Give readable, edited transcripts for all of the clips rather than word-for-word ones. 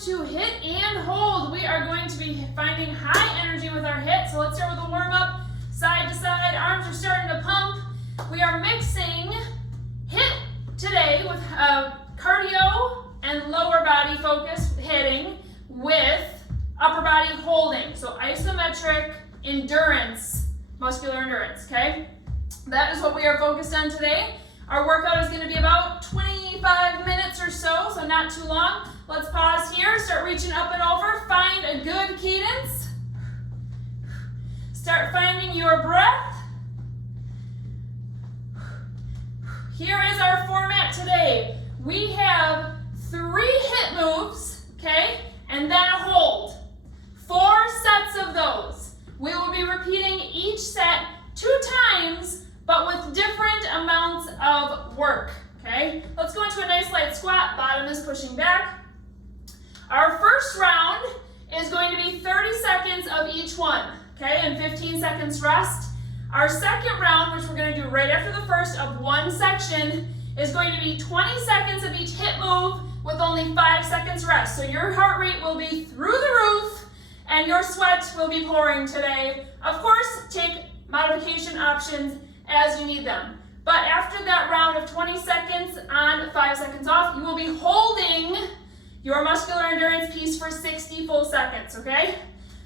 to HIIT and hold. We are going to be finding high energy with our HIIT. So let's start with a warm-up, side to side. Arms are starting to pump. We are mixing HIIT today with cardio and lower body focus hitting with upper body holding. So isometric endurance, muscular endurance, okay? That is what we are focused on today. Our workout is going to be about 25 minutes or so not too long. Let's pause here, start reaching up and over, find a good cadence. Start finding your breath. Here is our format today. We have 3 HIIT moves, okay, and then a hold. 4 sets of those. We will be repeating each set 2 times, but with different amounts of work, okay? Let's go into a nice light squat. Bottom is pushing back. Our first round is going to be 30 seconds of each one, okay, and 15 seconds rest. Our second round, which we're going to do right after the first of one section, is going to be 20 seconds of each HIIT move with only 5 seconds rest. So your heart rate will be through the roof and your sweat will be pouring today. Of course, take modification options as you need them. But after that round of 20 seconds on, 5 seconds off, you will be holding your muscular endurance piece for 60 full seconds, okay?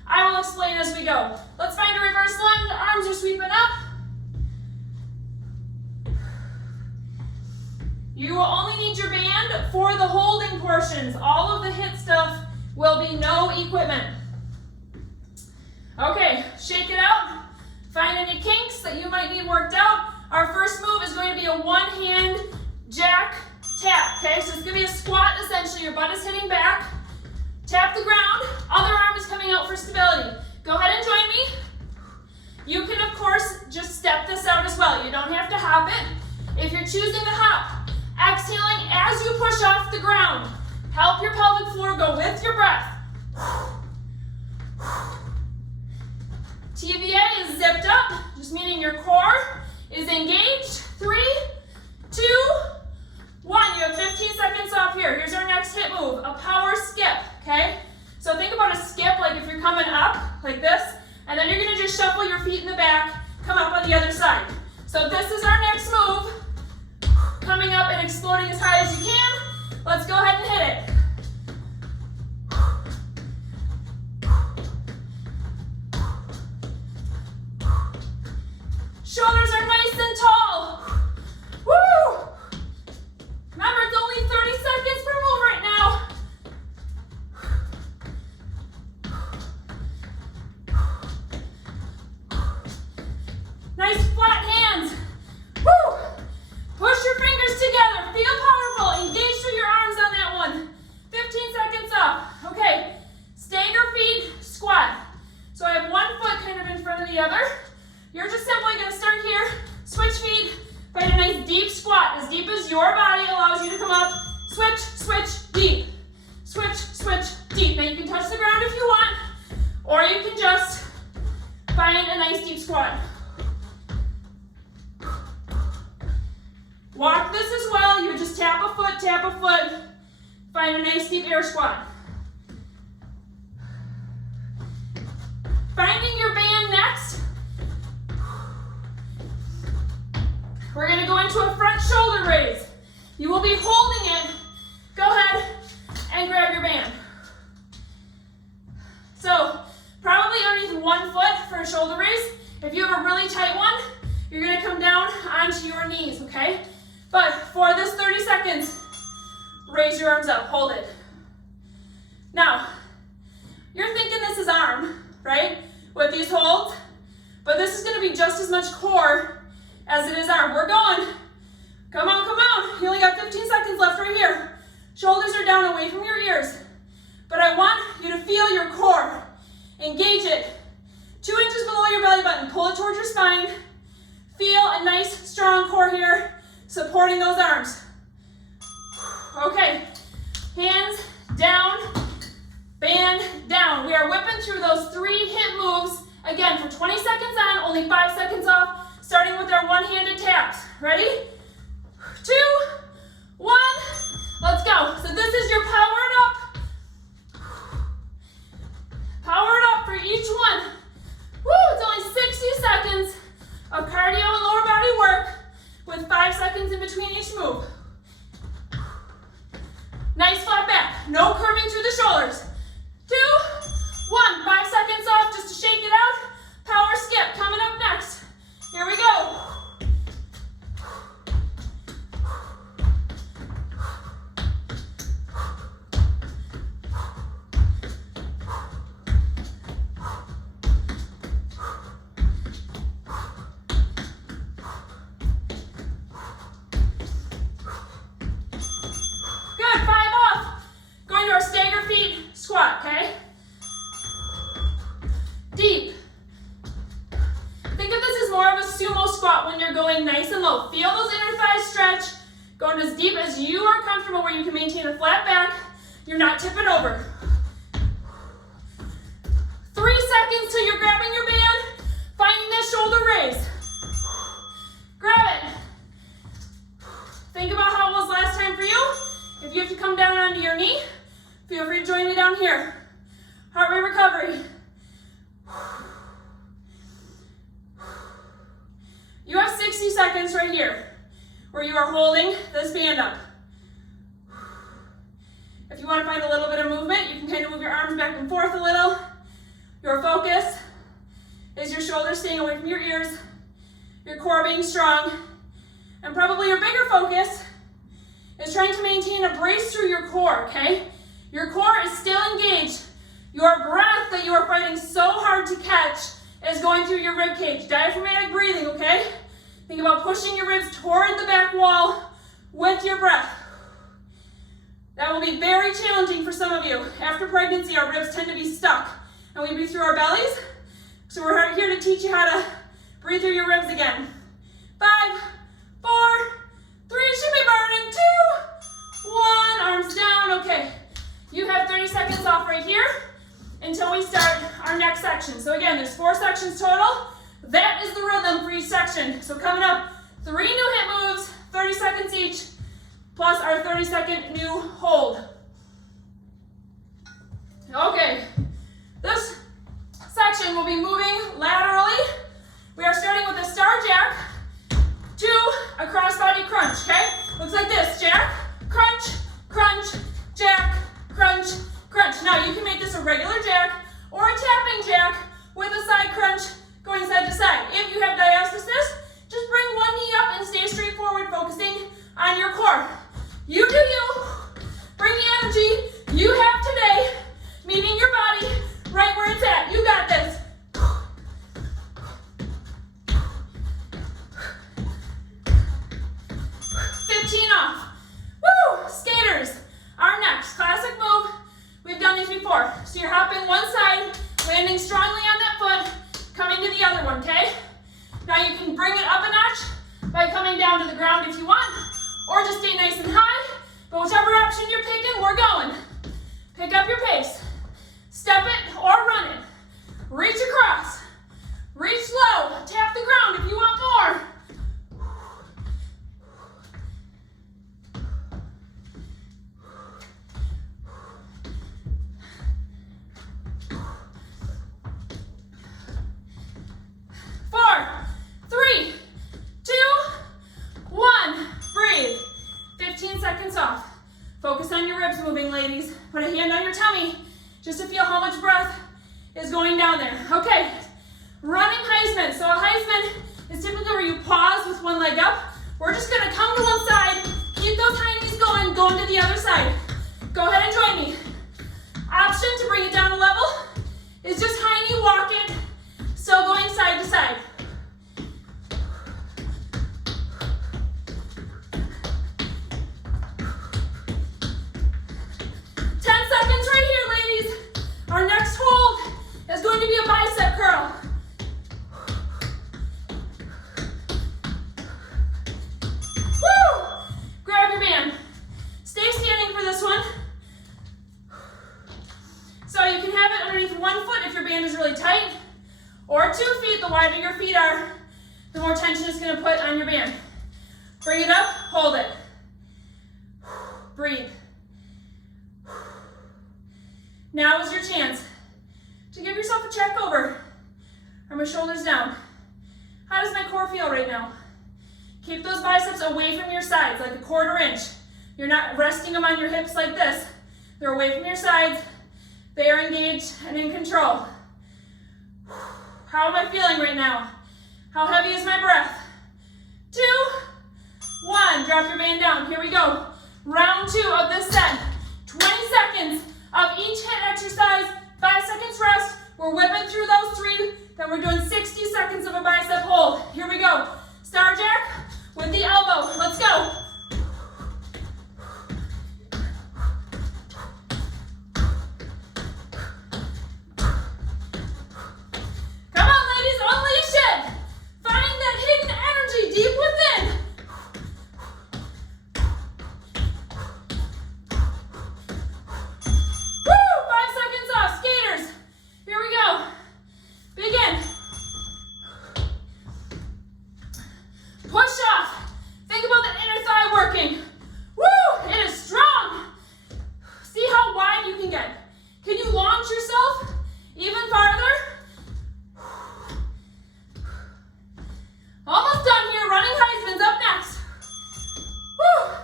I will explain as we go. Let's find a reverse lunge. The arms are sweeping up. You will only need your band for the holding portions. All of the HIIT stuff will be no equipment. Okay, shake it out. Find any kinks that you might need worked out. Our first move is going to be a one-hand jack tap, okay? So it's going to be a squat, essentially. Your butt is hitting back. Tap the ground. Other arm is coming out for stability. Go ahead and join me. You can, of course, just step this out as well. You don't have to hop it. If you're choosing the hop, exhaling as you push off the ground. Help your pelvic floor go with your breath. TVA is zipped up, just meaning your core is engaged. 3, 2, 1. You have 15 seconds off here. Here's our next HIIT move, a power skip, okay? So think about a skip like if you're coming up like this, and then you're gonna just shuffle your feet in the back, come up on the other side. So this is our next move, coming up and exploding as high as you can. Let's go ahead and hit it. Shoulders are nice and tall. Woo! Remember, it's only 30 seconds per move right now. Nice flat hands. Woo! Push your fingers together. Feel powerful. Engage through your arms on that one. 15 seconds off. Okay. Stagger feet, squat. So I have one foot kind of in front of the other. You're just simply going to start here, switch feet, find a nice deep squat, as deep as your body allows you to come up. Switch, switch, deep. Switch, switch, deep. Now you can touch the ground if you want, or you can just find a nice deep squat. Walk this as well. You just tap a foot, find a nice deep air squat. Finding your band next. We're going to go into a front shoulder raise. You will be holding it. Go ahead and grab your band. So, probably underneath one foot for a shoulder raise. If you have a really tight one, you're going to come down onto your knees, okay? But for this 30 seconds, raise your arms up, hold it. Now, you're thinking this is arm, right? With these holds, but this is going to be just as much core as it is arm. We're going. Come on, come on. You only got 15 seconds left right here. Shoulders are down away from your ears. But I want you to feel your core. Engage it. 2 inches below your belly button. Pull it towards your spine. Feel a nice, strong core here, supporting those arms. Okay. Hands down, band down. We are whipping through those 3 HIIT moves. Again, for 20 seconds on, only 5 seconds off. Starting with our one-handed taps. Ready? 2, 1, let's go. So this is your powered up No curving through the shoulders. 2, 1. 5 seconds off just to shake it out. Power skip coming up next. Here we go. Good, 5 off. Going to our stagger feet squat, okay? Deep. Think of this as more of a sumo squat when you're going nice and low. Feel those inner thighs stretch. Going as deep as you are comfortable where you can maintain a flat back. You're not tipping over. 3 seconds till you're grabbing your band. Finding that shoulder raise. Grab it. Think about how it was last time for you. If you have to come down onto your knee, feel free to join me down here. Heart rate recovery. You have 60 seconds right here where you are holding this band up. If you want to find a little bit of movement, you can kind of move your arms back and forth a little. Your focus is your shoulders staying away from your ears, your core being strong, and probably your bigger focus is trying to maintain a brace through your core, okay? Your core is still engaged. Your breath that you are fighting so hard to catch is going through your rib cage. Diaphragmatic breathing, okay? Think about pushing your ribs toward the back wall with your breath. That will be very challenging for some of you. After pregnancy, our ribs tend to be stuck and we breathe through our bellies. So we're here to teach you how to breathe through your ribs again. 5, 4, 3, should be burning. 2, 1, arms down. Okay, you have 30 seconds off right here until we start our next section. So again, there's 4 sections total. That is the rhythm for each section. So coming up, 3 new hip moves, 30 seconds each, plus our 30-second new hold. Okay, this section will be moving laterally. We are starting with a star jack to a crossbody crunch, okay? Looks like this, jack, crunch, crunch, jack, crunch, crunch. Now you can make this a regular jack or a tapping jack with a side crunch going side to side. If you have diastasis, just bring one knee up and stay straight forward, focusing on your core. You do you. Bring the energy you have today, meeting your body right where it's at. You got this. Off. Woo! Skaters are next. Classic move. We've done these before. So you're hopping one side, landing strongly on that foot, coming to the other one, okay? Now you can bring it up a notch by coming down to the ground if you want, or just stay nice and high. But whichever option you're picking, we're going. Pick up your pace. Step it or run it. Reach across. Reach low. Tap the ground if you want more. 4, 3, 2, 1. Breathe. 15 seconds off. Focus on your ribs moving, ladies. Put a hand on your tummy just to feel how much breath is going down there. Okay, running Heisman. So a Heisman is typically where you pause with one leg up. We're just gonna come to one side, keep those high knees going to the other side. Go ahead and join me. Option to bring it down a level is just high knee walk it, still going side to side. Our next hold is going to be a bicep curl. Woo! Grab your band. Stay standing for this one. So you can have it underneath one foot if your band is really tight, or 2 feet. The wider your feet are, the more tension it's going to put on your band. Bring it up, hold it. Breathe. Now is your chance to give yourself a check over. Are my shoulders down? How does my core feel right now? Keep those biceps away from your sides, like a 1/4 inch. You're not resting them on your hips like this. They're away from your sides. They are engaged and in control. How am I feeling right now? How heavy is my breath? 2, 1. Drop your band down. Here we go. Round 2 of this set. 20 seconds of each HIIT exercise. 5 seconds rest. We're whipping through those 3. Then we're doing 60 seconds of a bicep hold. Here we go. Star Jack with the elbow. Let's go. Come on, ladies, unleash it. Find that hidden energy deep within. Woo! 5 seconds off, skaters. Here we go. Begin. Push off. Think about the inner thigh working. Woo! It is strong. See how wide you can get. Can you launch yourself even farther? Almost done here. Running Heisman's up next. Woo!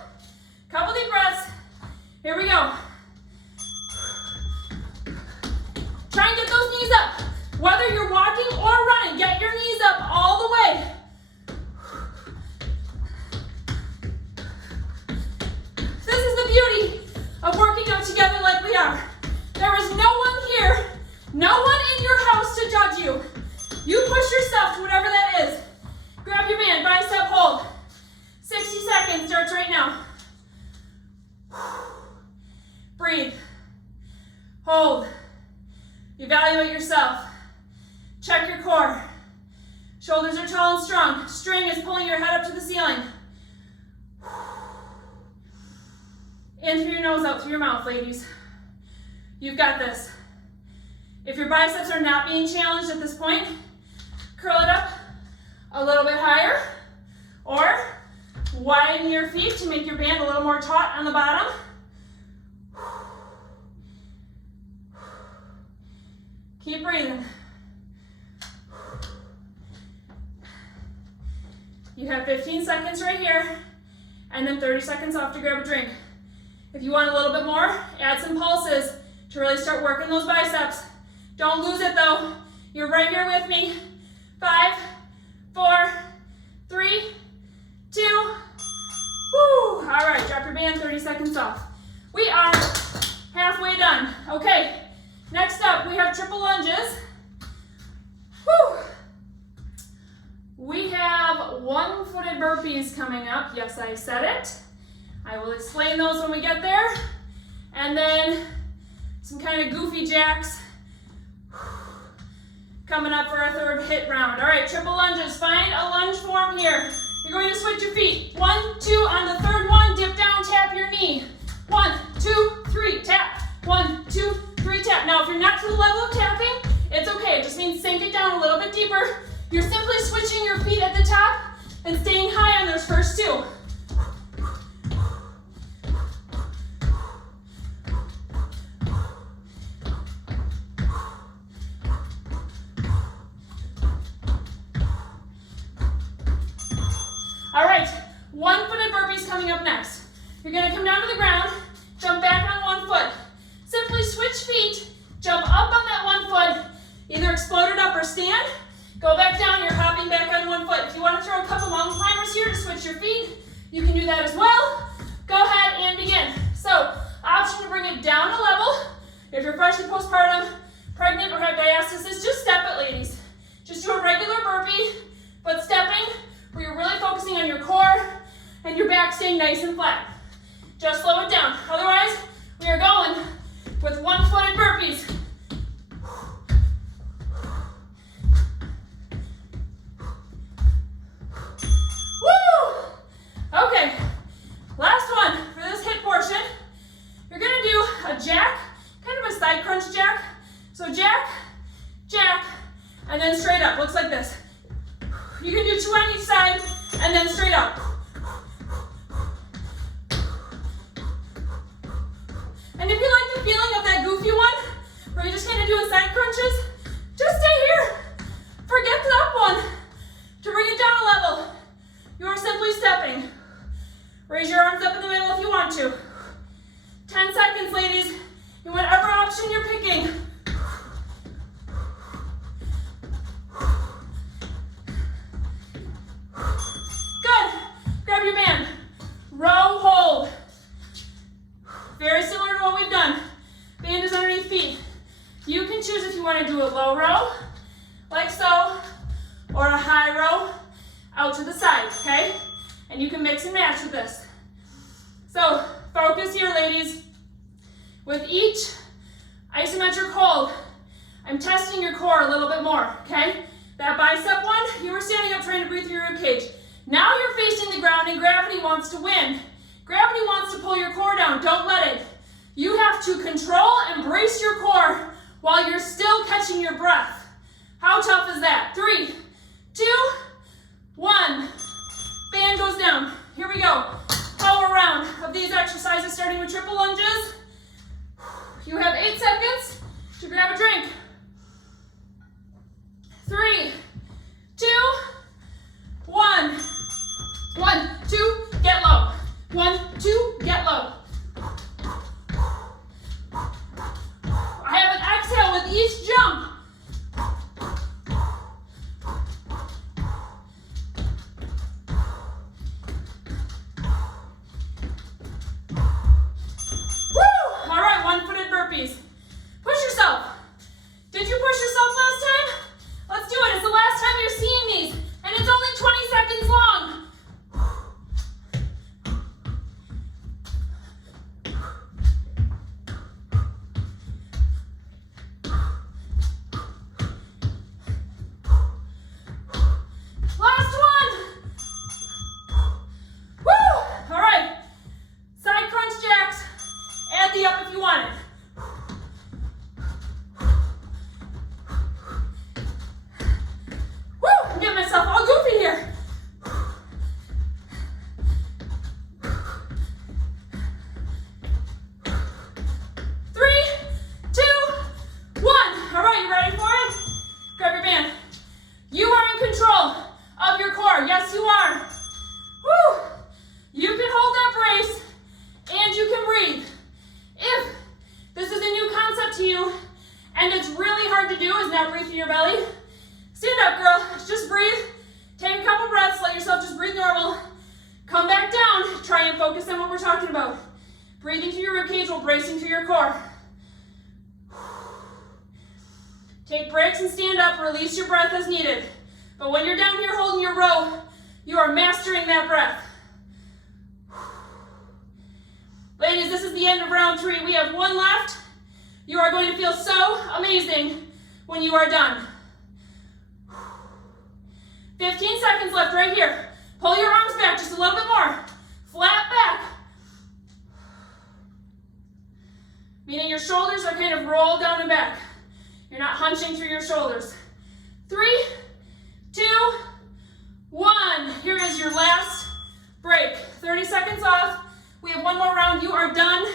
Couple deep breaths. Here we go. Try and get those knees up. Whether you're walking or running, get your knees up all the way. This is the beauty of working out together like we are. There is no one here, no one in your house to judge you. You push yourself to whatever that is. Grab your band, bicep hold. 60 seconds starts right now. Breathe. Hold. Evaluate yourself. Check your core. Shoulders are tall and strong. String is pulling your head up to the ceiling. In through your nose, out through your mouth, ladies. You've got this. If your biceps are not being challenged at this point, curl it up a little bit higher, or widen your feet to make your band a little more taut on the bottom. Keep breathing. You have 15 seconds right here, and then 30 seconds off to grab a drink. If you want a little bit more, add some pulses to really start working those biceps. Don't lose it though. You're right here with me. 5, 4, 3, 2, woo. All right, drop your band, 30 seconds off. We are halfway done. Okay, next up we have triple lunges. Woo. We have one-footed burpees coming up. Yes, I said it. I will explain those when we get there. And then some kind of goofy jacks coming up for our third HIIT round. All right, triple lunges. Find a lunge form here. You're going to switch your feet. 1, 2, on the third one, dip down, tap your knee. 1, 2, 3, tap. 1, 2, 3, tap. Now, if you're not to the level of tapping, it's okay. It just means sink it down a little bit deeper. You're simply switching your feet at the top and staying high on those first 2. All right, one-footed burpees coming up next. You're gonna come down to the ground, jump back on one foot. Simply switch feet, jump up on that one foot, either explode it up or stand. Go back down, you're hopping back on one foot. If you want to throw a couple mountain climbers here to switch your feet, you can do that as well. Go ahead and begin. So, option to bring it down a level. If you're freshly postpartum, pregnant, or have diastasis, just step it, ladies. Just do a regular burpee, but stepping where you're really focusing on your core and your back staying nice and flat. Just slow it down. Otherwise, we are going with one-footed burpees. Okay, last one for this HIIT portion. You're gonna do a jack, kind of a side crunch jack. So jack, jack, and then straight up. Looks like this. You can do 2 on each side, and then straight up. And if you like the feeling of that goofy one, where you're just kind of doing side crunches, just stay here. Forget the up one. To bring it down a level, you are simply stepping. Raise your arms up in the middle if you want to. 10 seconds, ladies. can choose if you want to do a low row, like so, or a high row out to the side, okay? And you can mix and match with this. So focus here, ladies. With each isometric hold, I'm testing your core a little bit more, okay? That bicep one, you were standing up trying to breathe through your ribcage. Now you're facing the ground and gravity wants to win. Gravity wants to pull your core down, don't let it. You have to control and brace your core while you're still catching your breath. How tough is that? 3, 2, 1. Band goes down. Here we go. Power round of these exercises starting with triple lunges. You have 8 seconds to grab a drink. 3, 2, 1. 1, 2, get low. 1, 2, get low. I have an exhale with each jump. Woo! All right, one-footed burpees. Push yourself. Did you push yourself last time? Let's do it. It's the last time you're seeing these, and it's only 20 seconds long. Last one. Woo! All right. Side crunch jacks. Add the up if you want it. Woo! I'm getting myself all goofy here. 3, 2, 1. All right, you ready for it? Grab your band. You are in control of your core. Yes, you are. Woo! You can hold that brace and you can breathe. If this is a new concept to you and it's really hard to do is not breathe through your belly, stand up, girl. Just breathe. Take a couple breaths. Let yourself just breathe normal. Come back down. Try and focus on what we're talking about. Breathing through your ribcage while bracing through your core. Take breaks and stand up. Release your breath as needed. But when you're down here holding your row, you are mastering that breath. Ladies, this is the end of round 3. We have 1 left. You are going to feel so amazing when you are done. 15 seconds left right here. Pull your arms back just a little bit more. Flat back. Meaning your shoulders are kind of rolled down and back. You're not hunching through your shoulders. 3, 2, 1. Here is your last break. 30 seconds off. We have 1 more round. You are done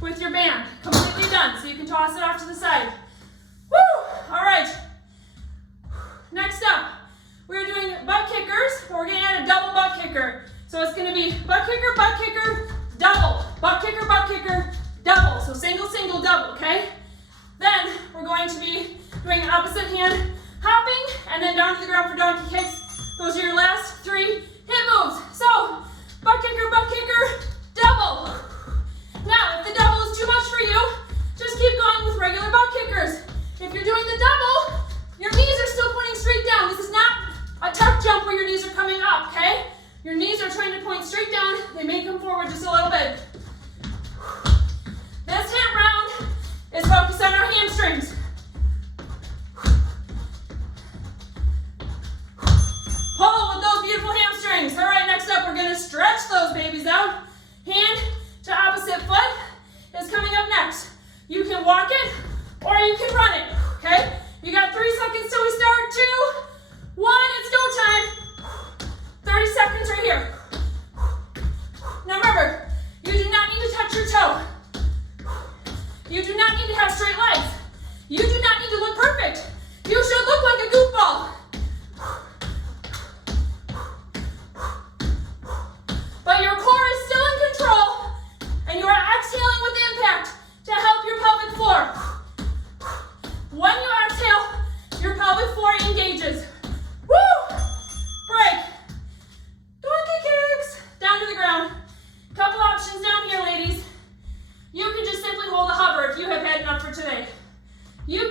with your band. Completely done. So you can toss it off to the side. Woo! All right. Next up, we're doing butt kickers, but we're going to add a double butt kicker. So it's going to be butt kicker, double. Butt kicker, double. So single, single, double, okay? Then we're going to be doing opposite hand hopping and then down to the ground for donkey kicks. Those are your last 3 hip moves. So butt kicker, double. Now, if the double is too much for you, just keep going with regular butt kickers. If you're doing the double, your knees are still pointing straight down. This is not a tuck jump where your knees are coming up, okay? Your knees are trying to point straight down. They may come forward just a little bit. This hip round is focused on our hamstrings. Pull with those beautiful hamstrings. All right, next up, we're going to stretch those babies out. Hand to opposite foot is coming up next. You can walk it or you can run it, okay? You got 3 seconds till we start. 2, 1, it's go time. 30 seconds right here. Now remember, you do not need to touch your toe. You do not need to have straight legs. You do not need to look perfect. You should look like a goofball. But your core is still in control, and you are exhaling with impact to help your pelvic floor. When you exhale, your pelvic floor engages. Woo! Break. Donkey kicks. Down to the ground. Couple options down here, ladies. You can just simply hold a hover if you have had enough for today. You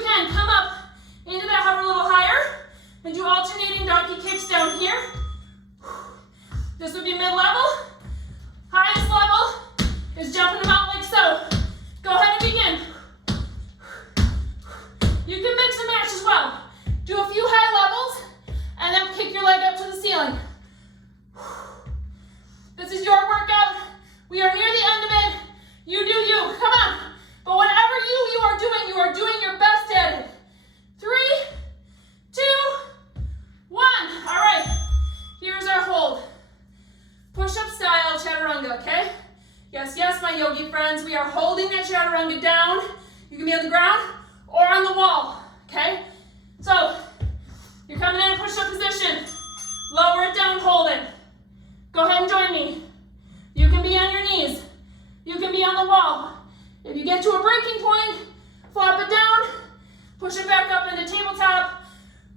ceiling. This is your workout. We are near the end of it. You do you. Come on. But whatever you are doing your best at it. 3, 2, 1. All right. Here's our hold. Push-up style chaturanga, okay? Yes, yes, my yogi friends. We are holding that chaturanga down. You can be on the ground or on the wall, okay? So, you're coming in a push-up position. Lower it down, hold it. Go ahead and join me. You can be on your knees. You can be on the wall. If you get to a breaking point, flop it down, push it back up into tabletop,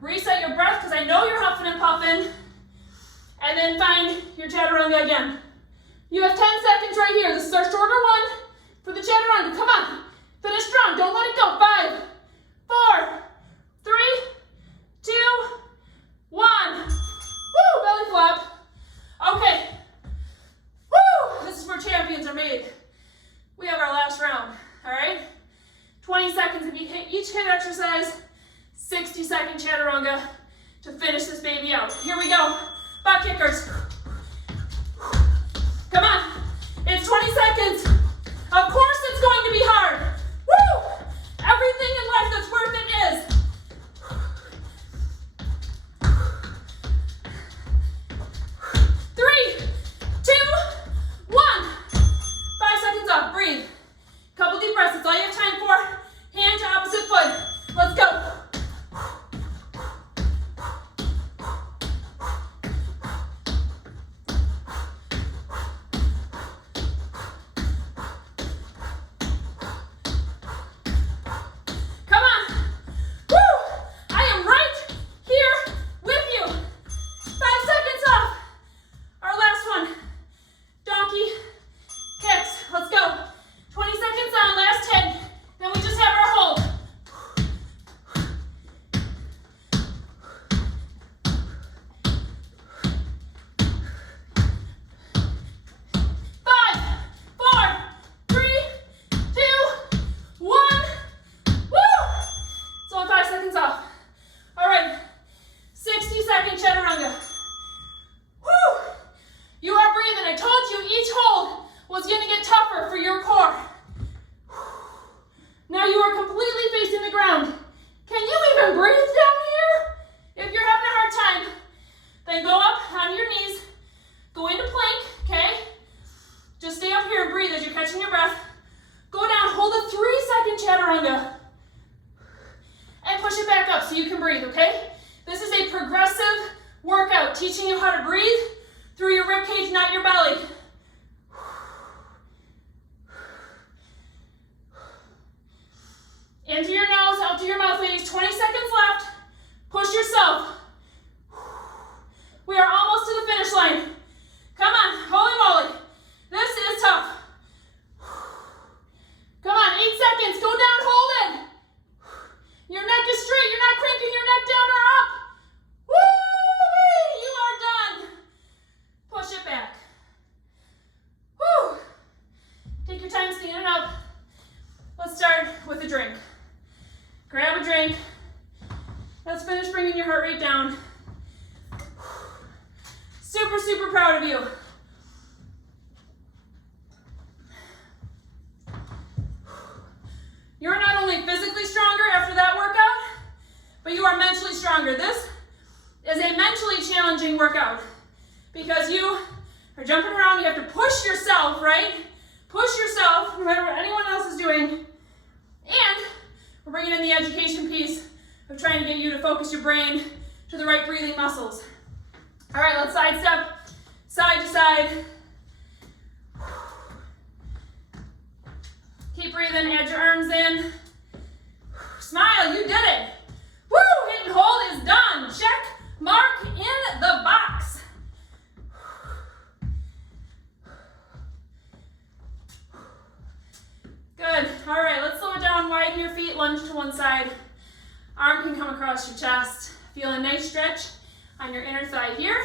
reset your breath because I know you're huffing and puffing, and then find your chaturanga again. You have 10 seconds right here. This is our shorter one for the chaturanga. Come on. Finish strong. Don't let it go. 5, 4, 3, 2, 1. Woo, belly flop. Okay. Woo, this is where champions are made. We have our last round, all right? 20 seconds of each HIIT exercise, 60-second chaturanga to finish this baby out. Here we go. Butt kickers. Come on. It's 20 seconds. Of course it's going to be hard. Woo! Everything in life that's worth it is. 3, 2, 1. 5 seconds off. Breathe. Couple deep breaths. That's all you have time for. Hand to opposite foot. Let's go. Teaching you how to breathe through your rib cage, not your belly. In through your nose, out through your mouth, ladies. 20 seconds left. Push yourself. We are almost to the finish line. Come on, holy moly. This is tough. Come on, 8 seconds. Go down, hold it. Your neck is straight. You're not cranking your neck down or up. Woo! You are done. Push it back. Woo! Take your time standing up. Let's start with a drink. Grab a drink. Let's finish bringing your heart rate down. Super, super proud of you. You're not only physically stronger after that workout, but you are mentally stronger. This is a mentally challenging workout because you are jumping around. You have to push yourself, right? Push yourself no matter what anyone else is doing. And we're bringing in the education piece of trying to get you to focus your brain to the right breathing muscles. All right, let's side step, side to side. Keep breathing, add your arms in. Smile, you did it. Woo, hit and hold is done. Check, mark in the box. Good, all right, let's slow it down, widen your feet, lunge to one side. Arm can come across your chest. Feel a nice stretch on your inner thigh here.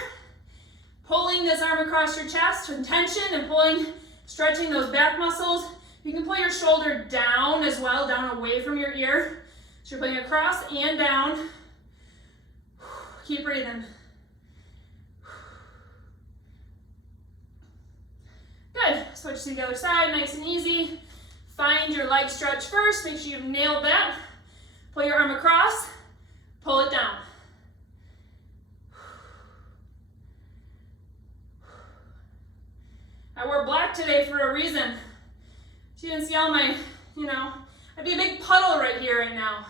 Pulling this arm across your chest with tension and pulling, stretching those back muscles. You can pull your shoulder down as well, down away from your ear. So you're pulling across and down. Keep breathing. Good. Switch to the other side, nice and easy. Find your leg stretch first. Make sure you've nailed that. Pull your arm across, pull it down. I wore black today for a reason. So you didn't see all my, I'd be a big puddle right here right now,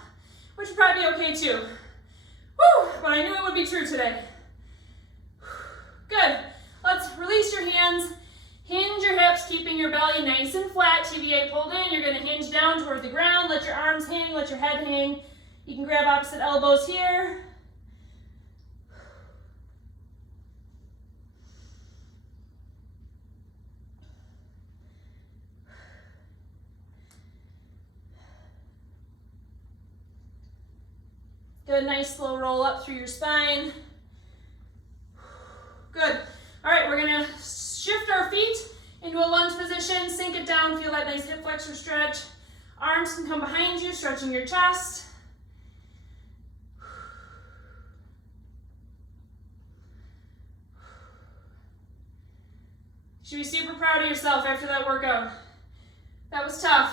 which would probably be okay too. Woo, but I knew it would be true today. Good. Let's release your hands. Hinge your hips, keeping your belly nice and flat. TVA pulled in. You're going to hinge down toward the ground. Let your arms hang. Let your head hang. You can grab opposite elbows here. Good, nice slow roll up through your spine. Good. All right, we're gonna shift our feet into a lunge position, sink it down, feel that nice hip flexor stretch. Arms can come behind you, stretching your chest. You should be super proud of yourself after that workout. That was tough.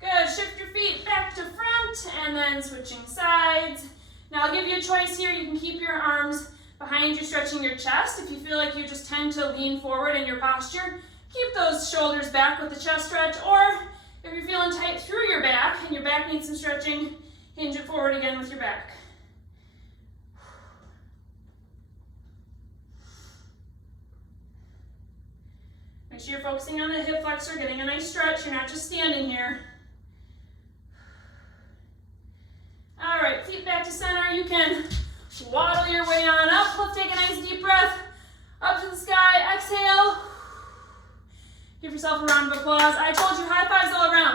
Good, shift your feet back to front and then switching sides. Now I'll give you a choice here. You can keep your arms behind you, stretching your chest. If you feel like you just tend to lean forward in your posture, keep those shoulders back with the chest stretch, or if you're feeling tight through your back and your back needs some stretching, hinge it forward again with your back. Make sure you're focusing on the hip flexor, getting a nice stretch. You're not just standing here. All right, feet back to center. You can waddle your way on up. Let's take a nice deep breath. Up to the sky, exhale. Give yourself a round of applause. I told you, high fives all around.